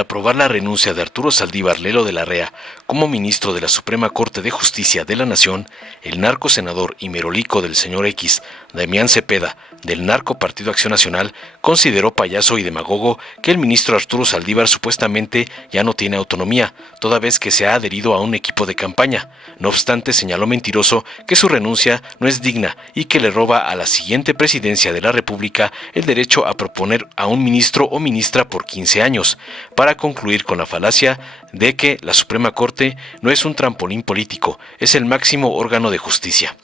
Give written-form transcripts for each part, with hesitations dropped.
al aprobar la renuncia de Arturo Saldívar Lelo de la Rea como ministro de la Suprema Corte de Justicia de la Nación, el narco senador y merolico del señor X, Damián Cepeda, del narco Partido Acción Nacional, consideró payaso y demagogo que el ministro Arturo Saldívar supuestamente ya no tiene autonomía, toda vez que se ha adherido a un equipo de campaña. No obstante, señaló mentiroso que su renuncia no es digna y que le roba a la siguiente presidencia de la República el derecho a proponer a un ministro o ministra por 15 años, para concluir con la falacia de que la Suprema Corte no es un trampolín político, es el máximo órgano de justicia.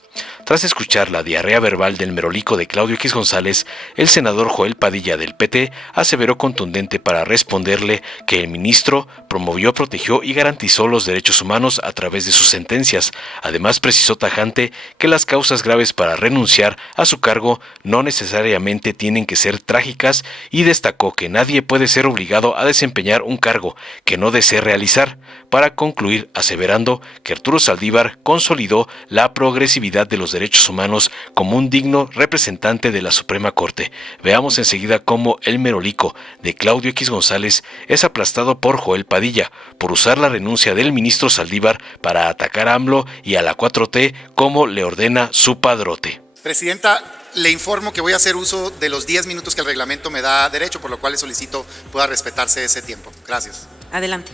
Tras escuchar la diarrea verbal del merolico de Claudio X González, el senador Joel Padilla del PT aseveró contundente para responderle que el ministro promovió, protegió y garantizó los derechos humanos a través de sus sentencias. Además, precisó tajante que las causas graves para renunciar a su cargo no necesariamente tienen que ser trágicas y destacó que nadie puede ser obligado a desempeñar un cargo que no desee realizar, para concluir aseverando que Arturo Saldívar consolidó la progresividad de los derechos humanos como un digno representante de la Suprema Corte. Veamos enseguida cómo el merolico de Claudio X González es aplastado por Joel Padilla por usar la renuncia del ministro Saldívar para atacar a AMLO y a la 4T como le ordena su padrote. Presidenta, le informo que voy a hacer uso de los 10 minutos que el reglamento me da derecho, por lo cual le solicito pueda respetarse ese tiempo. Gracias. Adelante.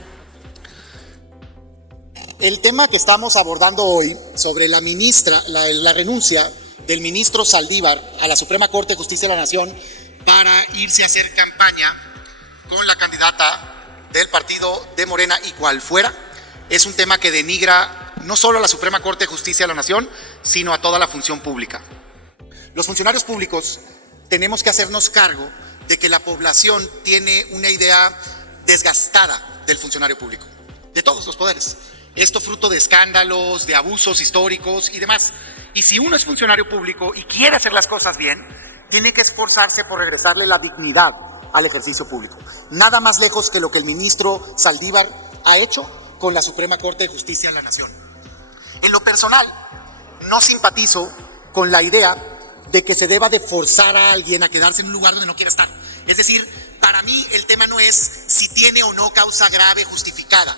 El tema que estamos abordando hoy sobre la renuncia del ministro Saldívar a la Suprema Corte de Justicia de la Nación para irse a hacer campaña con la candidata del partido de Morena y cual fuera, es un tema que denigra no solo a la Suprema Corte de Justicia de la Nación, sino a toda la función pública. Los funcionarios públicos tenemos que hacernos cargo de que la población tiene una idea desgastada del funcionario público, de todos los poderes. Esto fruto de escándalos, de abusos históricos y demás. Y si uno es funcionario público y quiere hacer las cosas bien, tiene que esforzarse por regresarle la dignidad al ejercicio público. Nada más lejos que lo que el ministro Saldívar ha hecho con la Suprema Corte de Justicia de la Nación. En lo personal, no simpatizo con la idea de que se deba de forzar a alguien a quedarse en un lugar donde no quiere estar. Es decir, para mí el tema no es si tiene o no causa grave justificada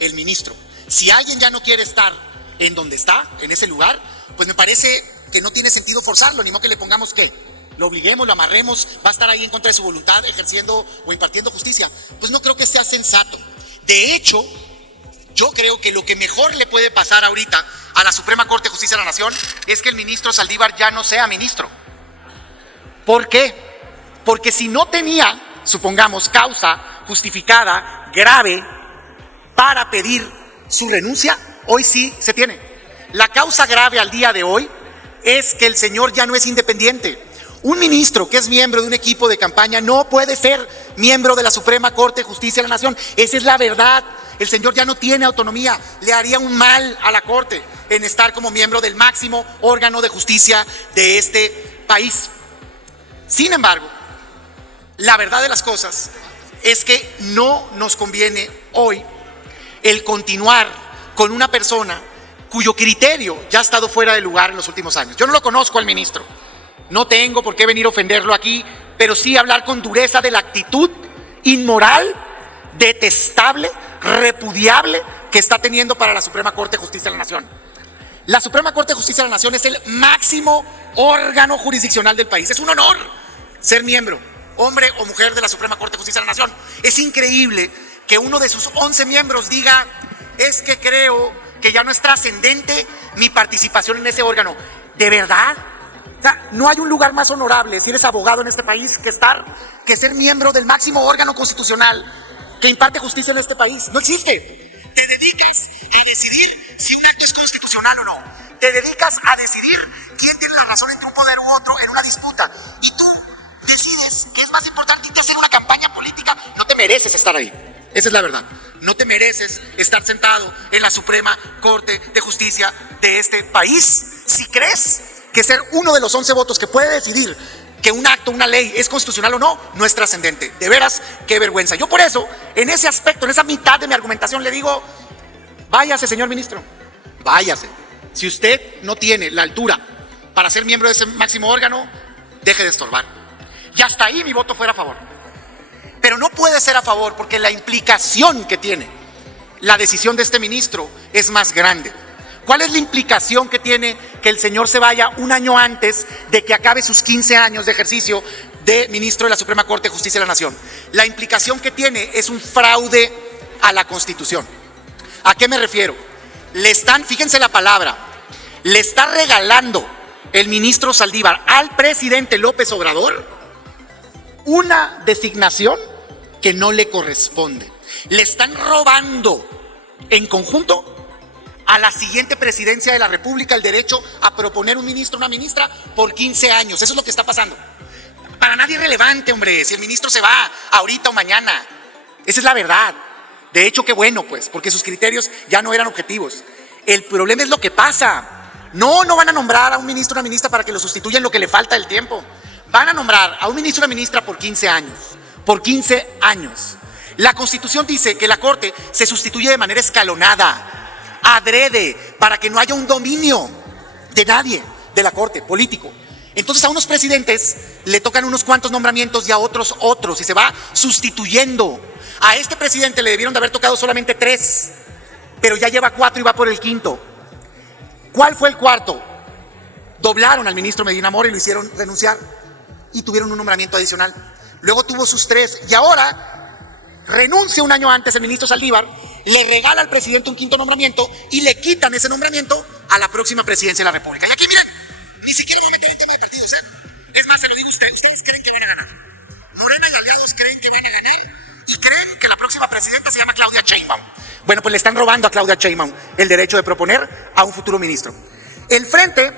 el ministro. Si alguien ya no quiere estar en donde está, en ese lugar, pues me parece que no tiene sentido forzarlo, ni modo que le pongamos ¿qué? Lo obliguemos, lo amarremos, va a estar ahí en contra de su voluntad, ejerciendo o impartiendo justicia. Pues no creo que sea sensato. De hecho, yo creo que lo que mejor le puede pasar ahorita a la Suprema Corte de Justicia de la Nación es que el ministro Saldívar ya no sea ministro. ¿Por qué? Porque si no tenía, supongamos, causa justificada, grave, para pedir su renuncia, hoy sí se tiene. La causa grave al día de hoy es que el señor ya no es independiente. Un ministro que es miembro de un equipo de campaña no puede ser miembro de la Suprema Corte de Justicia de la Nación. Esa es la verdad. El señor ya no tiene autonomía. Le haría un mal a la Corte en estar como miembro del máximo órgano de justicia de este país. Sin embargo, la verdad de las cosas es que no nos conviene hoy el continuar con una persona cuyo criterio ya ha estado fuera de lugar en los últimos años. Yo no lo conozco al ministro, no tengo por qué venir a ofenderlo aquí, pero sí hablar con dureza de la actitud inmoral, detestable, repudiable que está teniendo para la Suprema Corte de Justicia de la Nación. La Suprema Corte de Justicia de la Nación es el máximo órgano jurisdiccional del país. Es un honor ser miembro, hombre o mujer, de la Suprema Corte de Justicia de la Nación. Es increíble que uno de sus 11 miembros diga, es que creo que ya no es trascendente mi participación en ese órgano. ¿De verdad? O sea, no hay un lugar más honorable si eres abogado en este país que ser miembro del máximo órgano constitucional que imparte justicia en este país. No existe. Te dedicas a decidir si un acto es constitucional o no. Te dedicas a decidir quién tiene la razón entre un poder u otro en una disputa. Y tú decides que es más importante que hacer una campaña política. No te mereces estar ahí. Esa es la verdad. No te mereces estar sentado en la Suprema Corte de Justicia de este país si crees que ser uno de los 11 votos que puede decidir que un acto, una ley es constitucional o no, no es trascendente. De veras, qué vergüenza. Yo por eso, en ese aspecto, en esa mitad de mi argumentación, le digo, váyase, señor ministro, váyase. Si usted no tiene la altura para ser miembro de ese máximo órgano, deje de estorbar. Y hasta ahí mi voto fuera a favor. pero no puede ser a favor porque la implicación que tiene la decisión de este ministro es más grande. ¿Cuál es la implicación que tiene que el señor se vaya un año antes de que acabe sus 15 años de ejercicio de ministro de la Suprema Corte de Justicia de la Nación? La implicación que tiene es un fraude a la Constitución. ¿A qué me refiero? Fíjense la palabra, le está regalando el ministro Saldívar al presidente López Obrador una designación que no le corresponde. Le están robando en conjunto a la siguiente presidencia de la República el derecho a proponer un ministro o una ministra por 15 años. Eso es lo que está pasando. Para nadie es relevante, hombre, si el ministro se va ahorita o mañana. Esa es la verdad. De hecho, qué bueno, pues, porque sus criterios ya no eran objetivos. El problema es lo que pasa. No van a nombrar a un ministro o una ministra para que lo sustituyan lo que le falta del tiempo. Van a nombrar a un ministro o una ministra por 15 años. Por 15 años. La Constitución dice que la Corte se sustituye de manera escalonada, adrede, para que no haya un dominio de nadie de la Corte, político. Entonces a unos presidentes le tocan unos cuantos nombramientos y a otros, y se va sustituyendo. A este presidente le debieron de haber tocado solamente 3, pero ya lleva 4 y va por el 5º. ¿Cuál fue el 4º? Doblaron al ministro Medina Mora y lo hicieron renunciar y tuvieron un nombramiento adicional. Luego tuvo sus 3 y ahora renuncia un año antes el ministro Saldívar, le regala al presidente un 5º nombramiento y le quitan ese nombramiento a la próxima presidencia de la República. Y aquí miren, ni siquiera vamos a meter el tema de partidos, ¿eh? Es más, se lo digo a ustedes creen que van a ganar. Morena y aliados creen que van a ganar y creen que la próxima presidenta se llama Claudia Sheinbaum. Bueno, pues le están robando a Claudia Sheinbaum el derecho de proponer a un futuro ministro. El Frente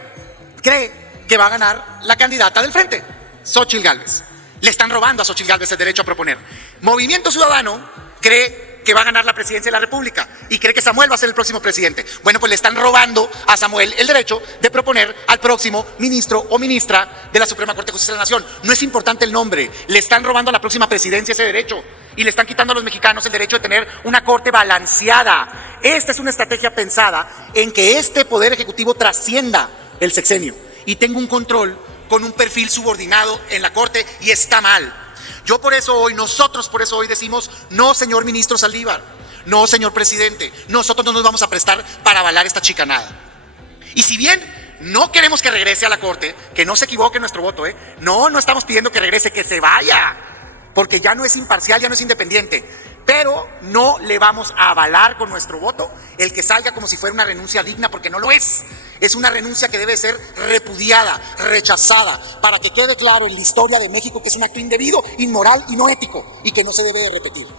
cree que va a ganar la candidata del Frente, Xóchitl Gálvez. Le están robando a Xóchitl Gálvez el derecho a proponer. Movimiento Ciudadano cree que va a ganar la presidencia de la República y cree que Samuel va a ser el próximo presidente. Bueno, pues le están robando a Samuel el derecho de proponer al próximo ministro o ministra de la Suprema Corte de Justicia de la Nación. No es importante el nombre, le están robando a la próxima presidencia ese derecho y le están quitando a los mexicanos el derecho de tener una corte balanceada. Esta es una estrategia pensada en que este poder ejecutivo trascienda el sexenio y tenga un control con un perfil subordinado en la corte, y está mal. Nosotros por eso hoy decimos, no, señor ministro Saldívar, no, señor presidente, nosotros no nos vamos a prestar para avalar esta chicanada. Y si bien no queremos que regrese a la corte, que no se equivoque nuestro voto, no estamos pidiendo que regrese, que se vaya, porque ya no es imparcial, ya no es independiente, pero no le vamos a avalar con nuestro voto el que salga como si fuera una renuncia digna, porque no lo es. Es una renuncia que debe ser repudiada, rechazada, para que quede claro en la historia de México que es un acto indebido, inmoral y no ético, y que no se debe de repetir. No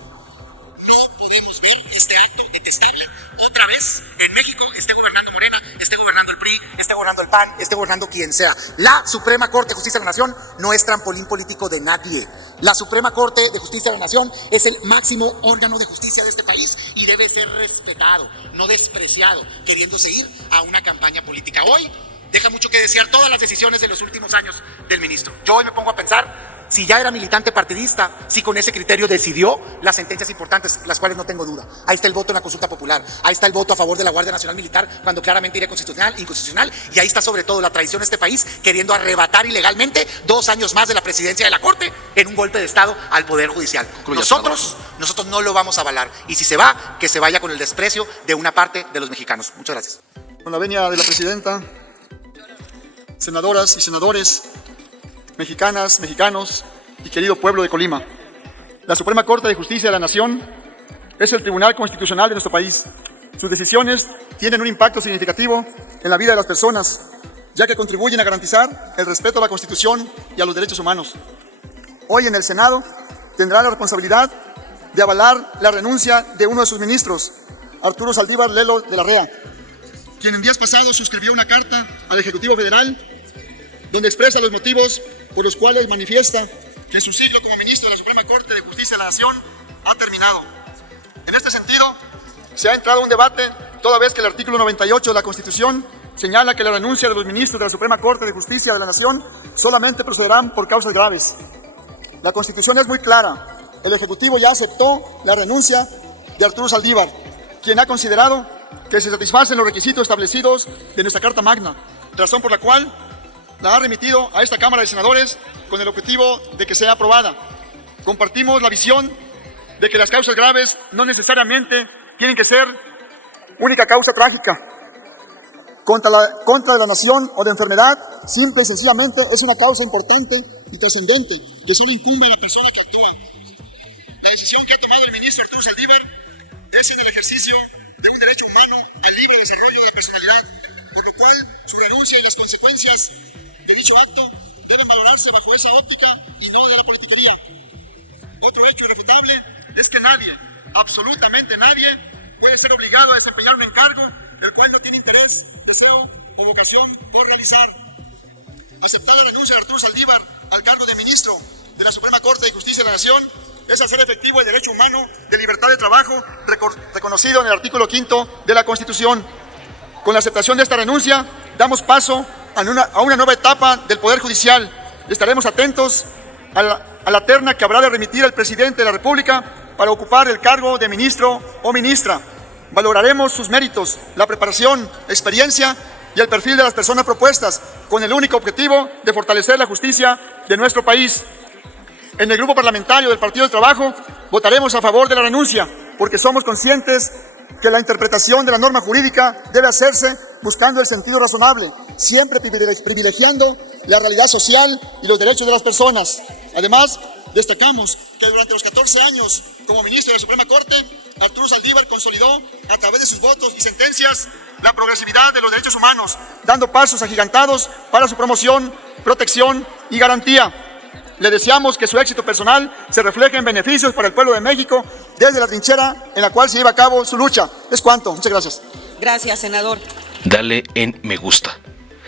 podemos ver este acto detestable otra vez en México, esté gobernando Morena, esté gobernando el PRI, esté gobernando el PAN, esté gobernando quien sea. La Suprema Corte de Justicia de la Nación no es trampolín político de nadie. La Suprema Corte de Justicia de la Nación es el máximo órgano de justicia de este país y debe ser respetado, no despreciado, queriéndose ir a una campaña política. Hoy deja mucho que desear todas las decisiones de los últimos años del ministro. Yo hoy me pongo a pensar si ya era militante partidista, si con ese criterio decidió las sentencias importantes, las cuales no tengo duda. Ahí está el voto en la consulta popular, ahí está el voto a favor de la Guardia Nacional Militar cuando claramente era inconstitucional, y ahí está sobre todo la traición a este país queriendo arrebatar ilegalmente 2 años más de la presidencia de la Corte en un golpe de Estado al Poder Judicial. Nosotros no lo vamos a avalar, y si se va, que se vaya con el desprecio de una parte de los mexicanos. Muchas gracias. Con la venia de la presidenta, senadoras y senadores, mexicanas, mexicanos y querido pueblo de Colima. La Suprema Corte de Justicia de la Nación es el Tribunal Constitucional de nuestro país. Sus decisiones tienen un impacto significativo en la vida de las personas, ya que contribuyen a garantizar el respeto a la Constitución y a los derechos humanos. Hoy en el Senado tendrá la responsabilidad de avalar la renuncia de uno de sus ministros, Arturo Saldívar Lelo de la REA, quien en días pasados suscribió una carta al Ejecutivo Federal donde expresa los motivos por los cuales manifiesta que su ciclo como ministro de la Suprema Corte de Justicia de la Nación ha terminado. En este sentido, se ha entrado a un debate toda vez que el artículo 98 de la Constitución señala que la renuncia de los ministros de la Suprema Corte de Justicia de la Nación solamente procederán por causas graves. La Constitución es muy clara. El Ejecutivo ya aceptó la renuncia de Arturo Saldívar, quien ha considerado que se satisfacen los requisitos establecidos de nuestra Carta Magna, razón por la cual la ha remitido a esta Cámara de Senadores con el objetivo de que sea aprobada. Compartimos la visión de que las causas graves no necesariamente tienen que ser única causa trágica contra la nación o de enfermedad. Simple y sencillamente es una causa importante y trascendente que solo incumbe a la persona que actúa. La decisión que ha tomado el ministro Arturo Saldívar es en el ejercicio de un derecho humano al libre desarrollo de personalidad, por lo cual su renuncia y las consecuencias de dicho acto deben valorarse bajo esa óptica y no de la politiquería. Otro hecho irrefutable es que nadie, absolutamente nadie, puede ser obligado a desempeñar un encargo el cual no tiene interés, deseo o vocación por realizar. Aceptar la renuncia de Arturo Saldívar al cargo de ministro de la Suprema Corte de Justicia de la Nación es hacer efectivo el derecho humano de libertad de trabajo reconocido en el artículo 5 de la Constitución. Con la aceptación de esta renuncia, damos paso a una nueva etapa del Poder Judicial. Estaremos atentos a la terna que habrá de remitir el presidente de la República para ocupar el cargo de ministro o ministra. Valoraremos sus méritos, la preparación, experiencia y el perfil de las personas propuestas, con el único objetivo de fortalecer la justicia de nuestro país. En el Grupo Parlamentario del Partido del Trabajo votaremos a favor de la renuncia, porque somos conscientes que la interpretación de la norma jurídica debe hacerse buscando el sentido razonable, siempre privilegiando la realidad social y los derechos de las personas. Además, destacamos que durante los 14 años como ministro de la Suprema Corte, Arturo Saldívar consolidó a través de sus votos y sentencias la progresividad de los derechos humanos, dando pasos agigantados para su promoción, protección y garantía. Le deseamos que su éxito personal se refleje en beneficios para el pueblo de México desde la trinchera en la cual se lleva a cabo su lucha. Es cuanto. Muchas gracias. Gracias, senador. Dale en me gusta,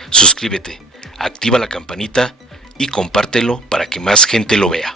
suscríbete, activa la campanita y compártelo para que más gente lo vea.